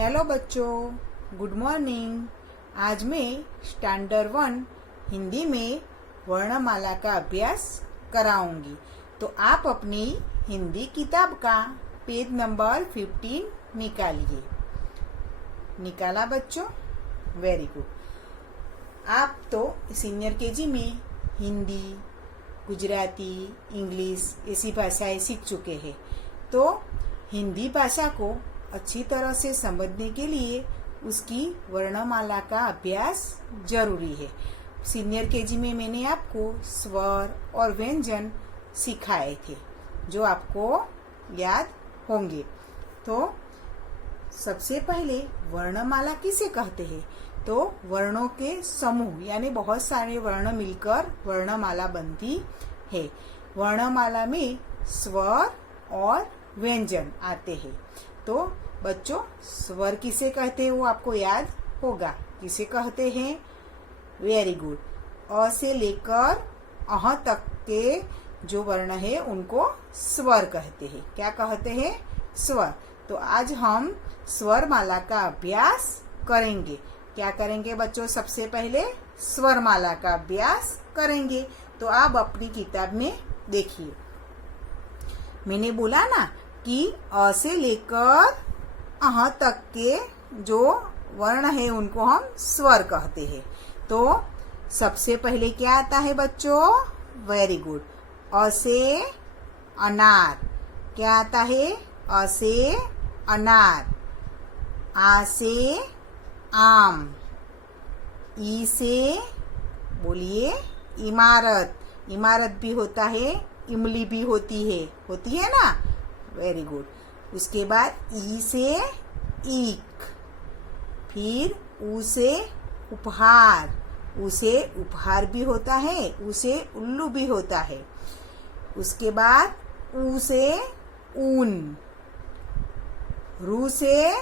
Hello बच्चों, good morning. आज मैं स्टैंडर्ड 1 हिंदी में वर्णमाला का अभ्यास कराऊंगी। तो आप अपनी हिंदी किताब का पेज नंबर 15 निकालिए। निकाला बच्चों? Very good. आप तो सीनियर केजी में हिंदी, गुजराती, इंग्लिश ऐसी भाषाएं सीख चुके हैं। तो हिंदी भाषा को अच्छी तरह से समझने के लिए उसकी वर्णमाला का अभ्यास जरूरी है। सीनियर केजी में मैंने आपको स्वर और व्यंजन सिखाए थे जो आपको याद होंगे। तो सबसे पहले वर्णमाला किसे कहते हैं? तो वर्णों के समूह यानी बहुत सारे वर्ण मिलकर वर्णमाला बनती है। वर्णमाला में स्वर और व्यंजन आते हैं। तो बच्चों, स्वर किसे कहते हैं वो आपको याद होगा। किसे कहते हैं? Very good. अ से लेकर अह तक के जो वर्ण है उनको स्वर कहते हैं। क्या कहते हैं? स्वर। तो आज हम स्वर माला का अभ्यास करेंगे। क्या करेंगे बच्चों? सबसे पहले स्वर माला का अभ्यास करेंगे। तो आप अपनी किताब में देखिए, मैंने बोला ना कि अ से लेकर अह तक के जो वर्ण है उनको हम स्वर कहते हैं। तो सबसे पहले क्या आता है बच्चों? Very good. अ से अनार। क्या आता है? अ से अनार। आ से आम। ई से बोलिए इमारत। इमारत भी होता है, इमली भी होती है ना? Very good. उसके बाद ई से ईक। फिर उ से उपहार। उ से उपहार भी होता है, उ से उल्लू भी होता है। उसके बाद ऊ से ऊन। रू से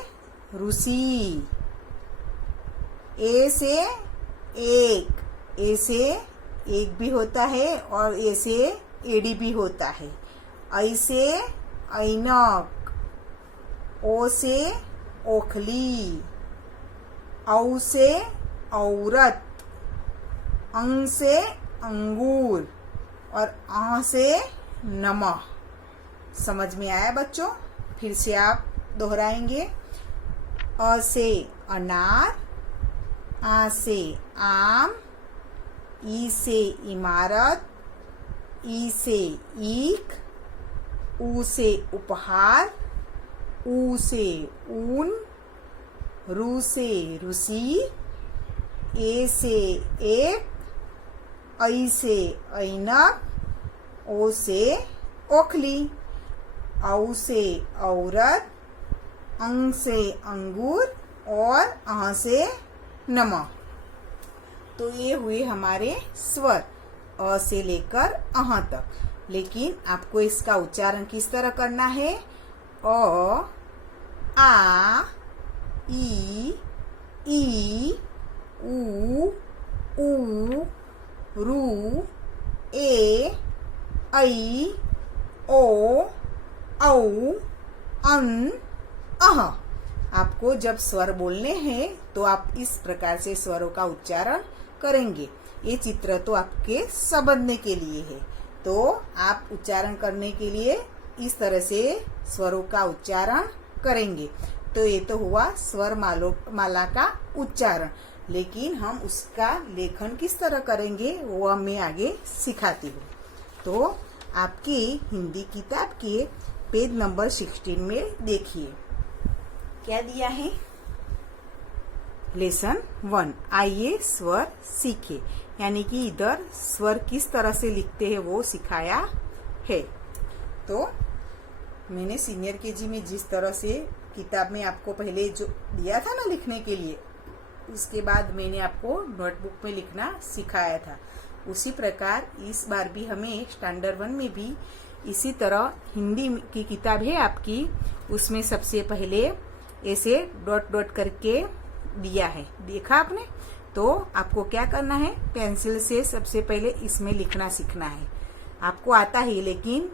रूसी। ए से एक। ए से एक भी होता है और ए से एड़ी भी होता है। ऐ से ऐनक। ओ से ओखली। औ से औरत। अंग से अंगूर और आ से नमक। समझ में आया बच्चों? फिर से आप दोहराएंगे। अ से अनार। आ से आम। ई से इमारत। ई से ईख। ऊ से उपहार। ऊ से ऊन। रू से रूसी। ए से एक। ऐ से ऐनक। ओ से ओखली। औ से औरत। अंग से अंगूर और आ से नमक। तो ये हुए हमारे स्वर अ से लेकर अह तक। लेकिन आपको इसका उच्चारण किस तरह करना है? अ, आ, ई, ऊ, रू, ए, ऐ, ओ, औ, अं, अह। आपको जब स्वर बोलने हैं तो आप इस प्रकार से स्वरों का उच्चारण करेंगे। ये चित्र तो आपके समझने के लिए है। तो आप उच्चारण करने के लिए इस तरह से स्वरों का उच्चारण करेंगे। तो ये तो हुआ स्वर माला का उच्चारण। लेकिन हम उसका लेखन किस तरह करेंगे वो मैं आगे सिखाती हूँ। तो आपकी हिंदी किताब के पेज नंबर 16 में देखिए क्या दिया है। लेसन 1, आइए स्वर सीखे। यानी कि इधर स्वर किस तरह से लिखते हैं वो सिखाया है। तो मैंने सीनियर केजी में जिस तरह से किताब में आपको पहले जो दिया था ना लिखने के लिए, उसके बाद मैंने आपको नोटबुक में लिखना सिखाया था। उसी प्रकार इस बार भी हमें स्टैंडर्ड 1 में भी इसी तरह हिंदी की किताब है आपकी। उसमें सबसे पहले ऐसे डॉट डॉट करके दिया है, देखा आपने? तो आपको क्या करना है? पेंसिल से सबसे पहले इसमें लिखना सीखना है। आपको आता है, लेकिन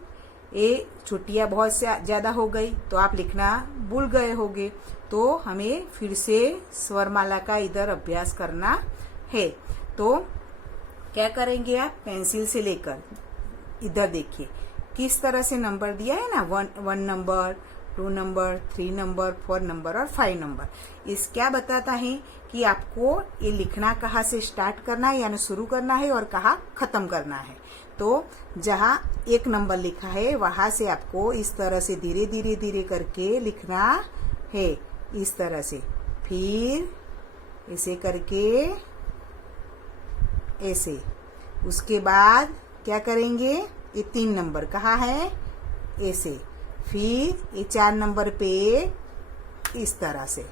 ये छुट्टियां बहुत से ज़्यादा हो गई तो आप लिखना भूल गए होंगे, तो हमें फिर से स्वरमाला का इधर अभ्यास करना है। तो क्या करेंगे आप, पेंसिल से लेकर इधर देखिए किस तरह से नंबर दिया है ना, 1 नंबर, 2 नंबर, 3 नंबर, 4 नंबर और 5 नंबर। इस क्या बताता है कि आपको ये लिखना कहाँ से स्टार्ट करना है यानी शुरू करना है और कहाँ खत्म करना है। तो जहाँ 1 नंबर लिखा है वहां से आपको इस तरह से धीरे धीरे धीरे करके लिखना है, इस तरह से, फिर ऐसे करके ऐसे। उसके बाद क्या करेंगे, ये 3 नंबर कहाँ है, ऐसे, फिर ये 4 नंबर पे इस तरह से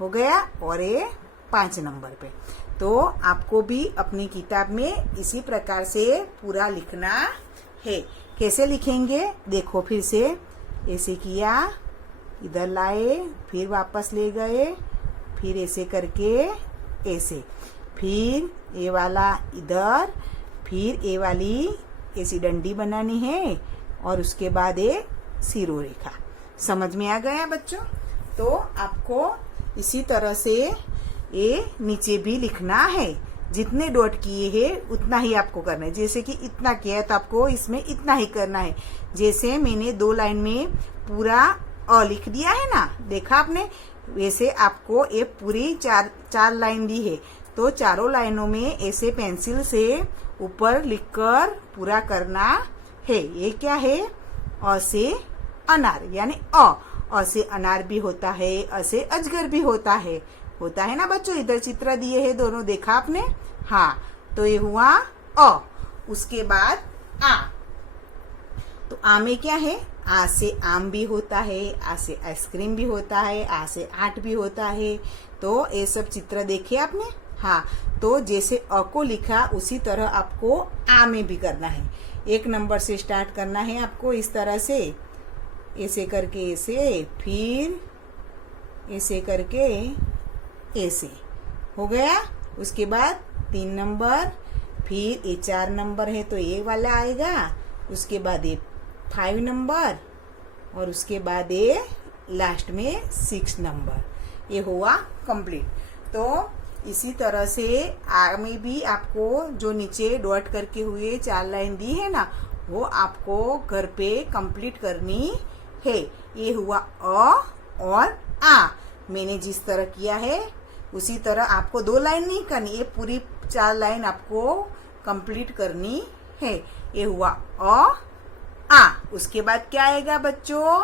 हो गया और ये 5 नंबर पे। तो आपको भी अपनी किताब में इसी प्रकार से पूरा लिखना है। कैसे लिखेंगे देखो, फिर से ऐसे किया, इधर लाए, फिर वापस ले गए, फिर ऐसे करके ऐसे, फिर ये वाला इधर, फिर ये वाली ऐसी डंडी बनानी है और उसके बाद ये सिरो रेखा। समझ में आ गया बच्चों? तो आपको इसी तरह से ये नीचे भी लिखना है, जितने डॉट किए हैं उतना ही आपको करना है। जैसे कि इतना किया है तो आपको इसमें इतना ही करना है। जैसे मैंने 2 लाइन में पूरा अ लिख दिया है ना, देखा आपने, वैसे आपको ये पूरी चार लाइन दी है तो चारों लाइनों में ऐसे पेंसिल से ऊपर लिखकर पूरा करना है। ये क्या है, अ से अनार यानी अ से अनार भी होता है, अ से अजगर भी होता है ना बच्चों। इधर चित्र दिए हैं दोनों, देखा आपने? हाँ, तो ये हुआ अ। उसके बाद आ, तो आ में क्या है, आ से आम भी होता है, आ से आइसक्रीम भी होता है, आ से आट भी होता है। तो ये सब चित्र देखे आपने? हाँ, तो जैसे अ को लिखा उसी तरह आपको आ में भी करना है। 1 नंबर से स्टार्ट करना है आपको, इस तरह से, ऐसे करके ऐसे, फिर ऐसे करके ऐसे, हो गया। उसके बाद 3 नंबर, फिर ये 4 नंबर है तो ये वाला आएगा, उसके बाद ये 5 नंबर और उसके बाद ये लास्ट में 6 नंबर। ये हुआ कंप्लीट। तो इसी तरह से आ में भी आपको जो नीचे डॉट करके हुए 4 लाइन दी है ना, वो आपको घर पे कंप्लीट करनी है। ये हुआ अ और आ। मैंने जिस तरह किया है उसी तरह आपको 2 लाइन नहीं करनी, ये पूरी 4 लाइन आपको कंप्लीट करनी है। ये हुआ अ आ। उसके बाद क्या आएगा बच्चों?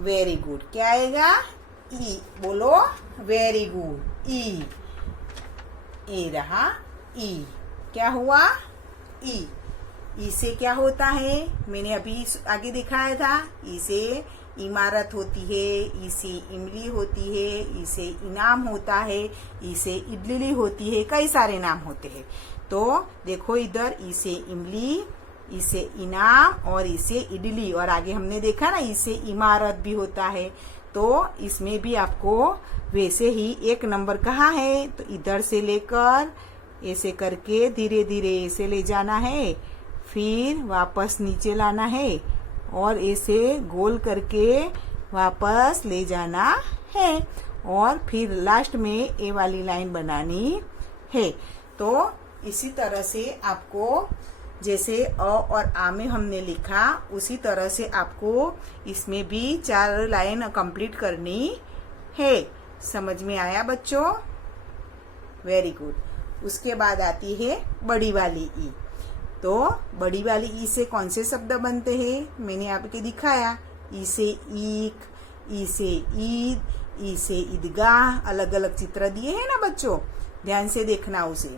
Very good. क्या आएगा? ई। बोलो वेरी गुड। ई। ए रहा ई। क्या हुआ? ई। ई से क्या होता है, मैंने अभी आगे दिखाया था। ई से इमारत होती है, ई से इमली होती है, ई से इनाम होता है, ई से इडली होती है, कई सारे नाम होते हैं। तो देखो इधर, ई से इमली, ई से इनाम और ई से इडली, और आगे हमने देखा ना ई से इमारत भी होता है। तो इसमें भी आपको वैसे ही 1 नंबर कहाँ है, तो इधर से लेकर ऐसे करके धीरे धीरे ऐसे ले जाना है, फिर वापस नीचे लाना है और ऐसे गोल करके वापस ले जाना है और फिर लास्ट में ए वाली लाइन बनानी है। तो इसी तरह से आपको जैसे अ और आ में हमने लिखा उसी तरह से आपको इसमें भी 4 लाइन कंप्लीट करनी है। समझ में आया बच्चों? Very good. उसके बाद आती है बड़ी वाली ई। तो बड़ी वाली ई से कौन से शब्द बनते हैं, मैंने आपके दिखाया। ई से ईक, ई से ईद, ई से ईदगाह, अलग अलग चित्र दिए हैं ना बच्चों, ध्यान से देखना उसे।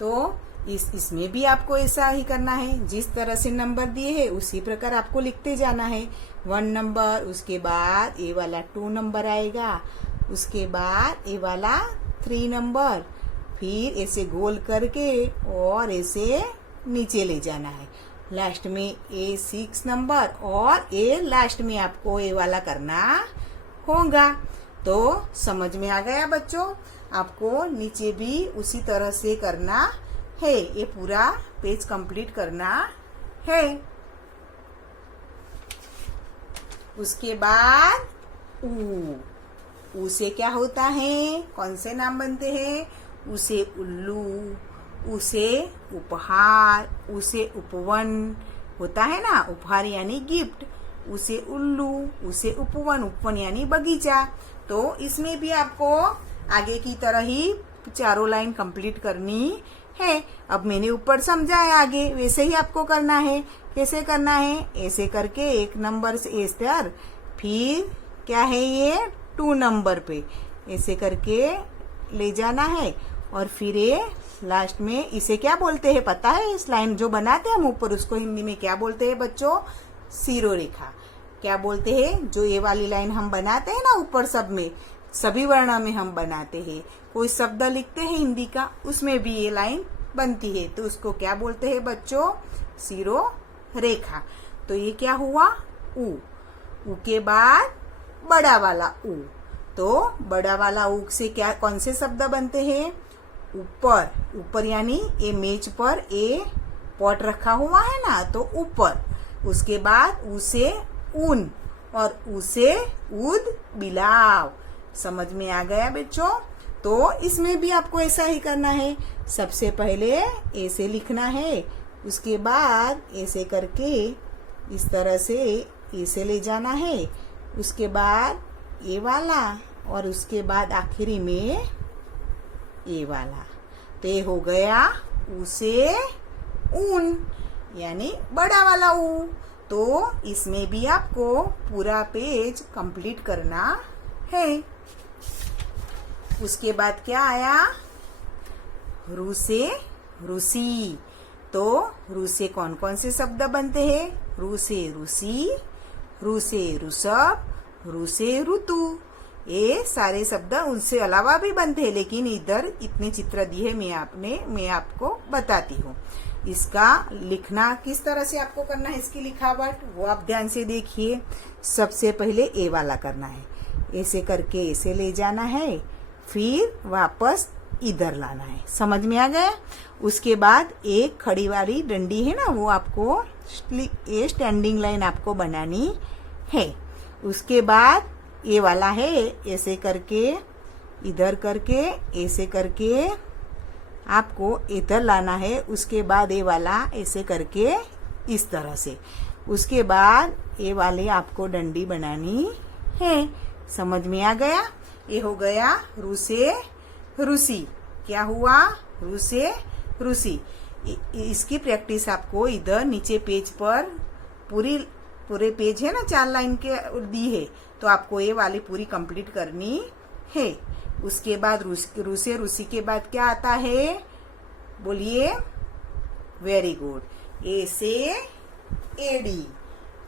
तो इसमें भी आपको ऐसा ही करना है, जिस तरह से नंबर दिए हैं उसी प्रकार आपको लिखते जाना है। 1 नंबर, उसके बाद ए वाला 2 नंबर आएगा, उसके बाद ए वाला 3 नंबर, फिर ऐसे गोल करके और ऐसे नीचे ले जाना है। लास्ट में ए 6 नंबर और ए लास्ट में आपको ए वाला करना होगा। तो समझ में आ गया बच्चों? आपको नीचे भी उसी तरह से करना है, ये पूरा पेज कंप्लीट करना है। उसके बाद ऊ से क्या होता है, कौन से नाम बनते हैं, उसे उल्लू, उसे उपहार, उसे उपवन होता है ना, उपहार यानी गिफ्ट, उसे उल्लू, उसे उपवन, उपवन यानी बगीचा। तो इसमें भी आपको आगे की तरह ही चारों लाइन कंप्लीट करनी है। अब मैंने ऊपर समझाया, आगे वैसे ही आपको करना है। कैसे करना है, ऐसे करके 1 नंबर से ऐसे, फिर क्या है ये 2 नंबर पे ऐसे करके ले जाना है, और फिर ये लास्ट में इसे क्या बोलते हैं पता है, इस लाइन जो बनाते हैं हम ऊपर उसको हिंदी में क्या बोलते हैं बच्चों, शिरोरेखा। क्या बोलते हैं, जो ये वाली लाइन हम बनाते हैं ना ऊपर सब में, सभी वर्ण में हम बनाते हैं, कोई शब्द लिखते हैं हिंदी का, उसमें भी ये लाइन बनती है, तो उसको क्या बोलते हैं बच्चों, शिरोरेखा। तो ये क्या हुआ, ऊ के बाद बड़ा वाला ऊ। तो बड़ा वाला ऊ से क्या, कौन से शब्द बनते हैं, ऊपर, ऊपर यानी ये मेज पर ये पॉट रखा हुआ है ना, तो ऊपर। उसके बाद उसे ऊन, और उसे उद बिलाव। समझ में आ गया बच्चों। तो इसमें भी आपको ऐसा ही करना है, सबसे पहले ऐसे लिखना है, उसके बाद ऐसे करके इस तरह से ऐसे ले जाना है, उसके बाद ये वाला, और उसके बाद आखिरी में ये वाला। तो ये हो गया उसे ऊन यानी बड़ा वाला ऊ। तो इसमें भी आपको पूरा पेज कंप्लीट करना है। उसके बाद क्या आया, रू से रूसी। तो रू से कौन कौन से शब्द बनते हैं, रू से रूसी, रू से ऋषभ, रू से ऋतु। ये सारे शब्द उनसे अलावा भी बनते हैं, लेकिन इधर इतने चित्र दिए मैं आपको बताती हूँ। इसका लिखना किस तरह से आपको करना है, इसकी लिखावट वो आप ध्यान से देखिए। सबसे पहले ए वाला करना है, ऐसे करके ऐसे ले जाना है, फिर वापस इधर लाना है। समझ में आ गया। उसके बाद एक खड़ी वाली डंडी है ना, वो आपको ये स्टैंडिंग लाइन आपको बनानी है। उसके बाद ये वाला है, ऐसे करके इधर करके ऐसे करके आपको इधर लाना है। उसके बाद ये वाला ऐसे करके इस तरह से, उसके बाद ये वाले आपको डंडी बनानी है। समझ में आ गया। ये हो गया रू से रूसी। क्या हुआ, रू से रूसी। इसकी प्रैक्टिस आपको इधर नीचे पेज पर पूरे पेज है ना, 4 लाइन के दी है, तो आपको ये वाली पूरी कंप्लीट करनी है। उसके बाद रू से रूसी के बाद क्या आता है, बोलिए, वेरी गुड। ए से एडी।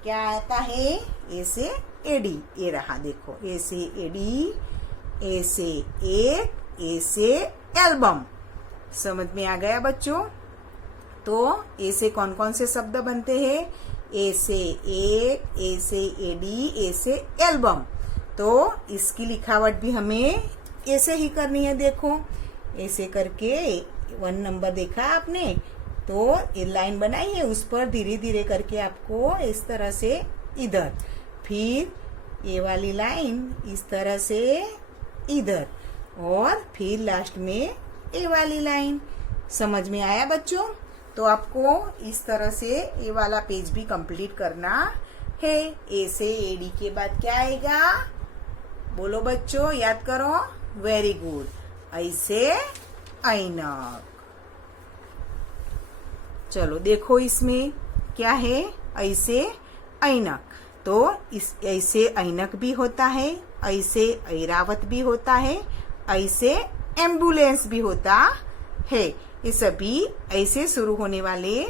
क्या आता है, ए से एडी। ये रहा देखो, ए से एडी, ए से एक, ए से एल्बम। समझ में आ गया बच्चों। तो ए से कौन कौन से शब्द बनते हैं, ए से एक, ए से एडी, ए से एल्बम। तो इसकी लिखावट भी हमें ऐसे ही करनी है। देखो ऐसे करके 1 नंबर देखा आपने, तो ये लाइन बनाई है, उस पर धीरे धीरे करके आपको इस तरह से इधर, फिर ये वाली लाइन इस तरह से इधर, और फिर लास्ट में ये वाली लाइन। समझ में आया बच्चों। तो आपको इस तरह से ये वाला पेज भी कंप्लीट करना है। ए से एडी के बाद क्या आएगा, बोलो बच्चों, याद करो, वेरी गुड। ऐसे ऐनक। चलो देखो इसमें क्या है, ऐसे ऐनक। तो इस ऐसे ऐनक भी होता है, ऐसे ऐरावत भी होता है, ऐसे एम्बुलेंस भी होता है। ये सभी ऐसे शुरू होने वाले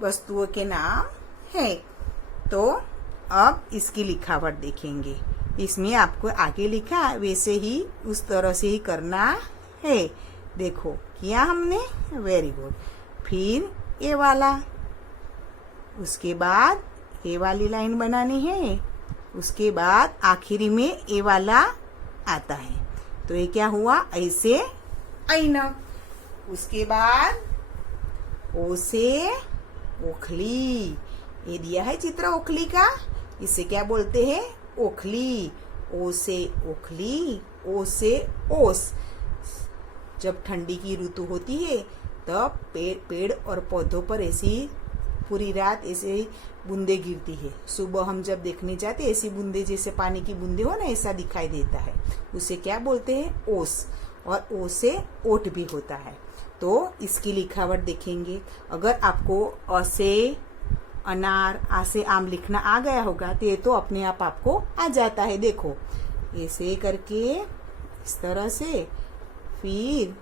वस्तुओं के नाम है। तो अब इसकी लिखावट देखेंगे। इसमें आपको आगे लिखा वैसे ही उस तरह से ही करना है। देखो किया हमने, वेरी गुड। फिर ये वाला, उसके बाद ये वाली लाइन बनानी है, उसके बाद आखिरी में ये वाला आता है। तो ये क्या हुआ, ऐसे ऐनक। उसके बाद ओ से ओखली। ये दिया है चित्र ओखली का, इसे क्या बोलते हैं? ओखली। ओ से ओखली, ओ से ओस। जब ठंडी की ऋतु होती है तब पेड़ और पौधों पर ऐसी पूरी रात ऐसे बूंदे गिरती है। सुबह हम जब देखने जाते ऐसी बूंदे, जैसे पानी की बूंदे हो ना, ऐसा दिखाई देता है। उसे क्या बोलते हैं? ओस। और ओ से ओट भी होता है। तो इसकी लिखावट देखेंगे। अगर आपको अ से अनार, आ से आम लिखना आ गया होगा तो ये तो अपने आप आपको आ जाता है। देखो ऐसे करके इस तरह से, फिर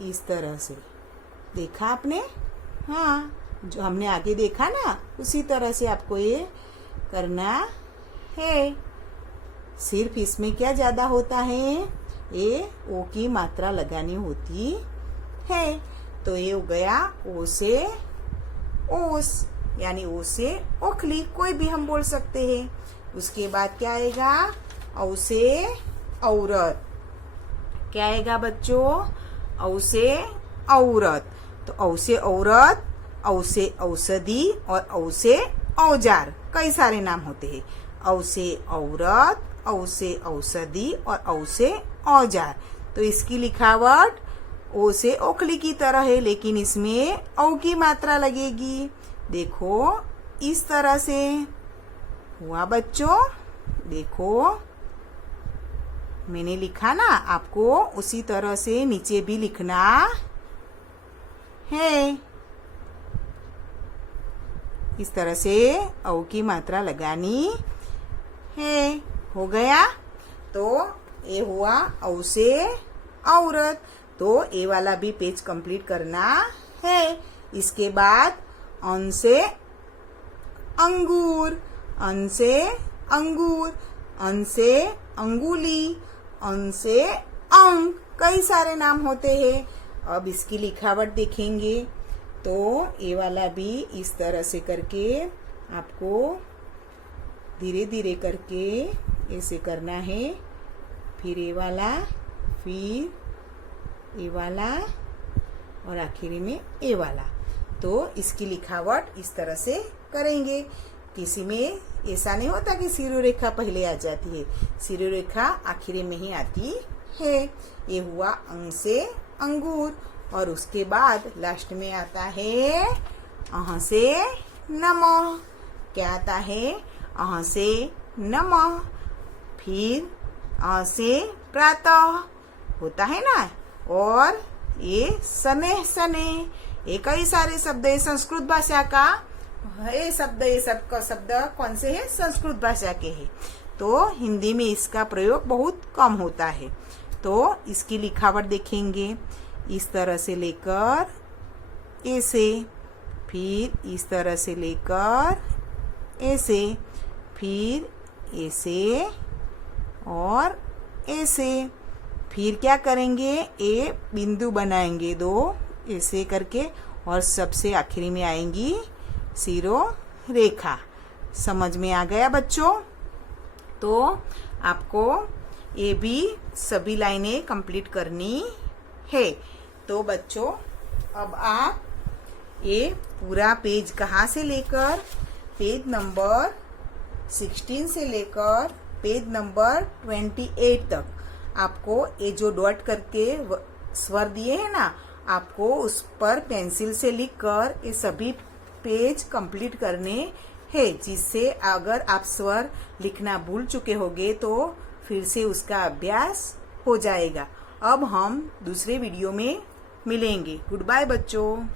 इस तरह से। देखा आपने? हाँ, जो हमने आगे देखा ना उसी तरह से आपको ये करना है। सिर्फ इसमें क्या ज्यादा होता है? ये ओ की मात्रा लगानी होती है। तो ये हो गया ओ से ओस, यानी ओ से ओखली, कोई भी हम बोल सकते हैं। उसके बाद क्या आएगा? औ से औरत। क्या आएगा बच्चों? औ से औरत। तो औ से औरत, औ से औषधि और औ से औजार, कई सारे नाम होते हैं। औ से औरत, औ से औषधि और औ से औजार। तो इसकी लिखावट ओ से ओखली की तरह है, लेकिन इसमें औ की मात्रा लगेगी। देखो इस तरह से हुआ बच्चों। देखो मैंने लिखा ना, आपको उसी तरह से नीचे भी लिखना है। इस तरह से औ की मात्रा लगानी है। हो गया? तो ये हुआ औ से औरत। तो ये वाला भी पेज कंप्लीट करना है। इसके बाद अन से अंगूर, अन से अंगूर, अन से अंगुली, अन से अंक, कई सारे नाम होते हैं। अब इसकी लिखावट देखेंगे। तो ये वाला भी इस तरह से करके आपको धीरे धीरे करके ऐसे करना है। फिर ये वाला, फिर ये वाला और आखिर में ये वाला। तो इसकी लिखावट इस तरह से करेंगे। किसी में ऐसा नहीं होता कि शिरोरेखा पहले आ जाती है, शिरोरेखा आखिरी में ही आती है। ये हुआ अंग से अंगूर। और उसके बाद लास्ट में आता है अह से नमः। क्या आता है? अह से नमः। फिर अ से प्रातः होता है ना। और ये सने सने, ये कई सारे शब्द है संस्कृत भाषा का। ये शब्द, ये सब का शब्द कौन से है? संस्कृत भाषा के है। तो हिंदी में इसका प्रयोग बहुत कम होता है। तो इसकी लिखावट देखेंगे। इस तरह से लेकर ऐसे, फिर इस तरह से लेकर ऐसे, फिर ऐसे और ऐसे। फिर क्या करेंगे? ए बिंदु बनाएंगे दो ऐसे करके, और सबसे आखिरी में आएंगी सिरो रेखा। समझ में आ गया बच्चों? तो आपको ये भी सभी लाइनें कंप्लीट करनी है। तो बच्चों अब आप ये पूरा पेज कहाँ से लेकर पेज नंबर 16 से लेकर पेज नंबर 28 तक आपको ये जो डॉट करके स्वर दिए हैं ना, आपको उस पर पेंसिल से लिखकर ये सभी पेज कंप्लीट करने हैं। जिससे अगर आप स्वर लिखना भूल चुके होंगे तो फिर से उसका अभ्यास हो जाएगा। अब हम दूसरे वीडियो में मिलेंगे। गुड बाय बच्चों।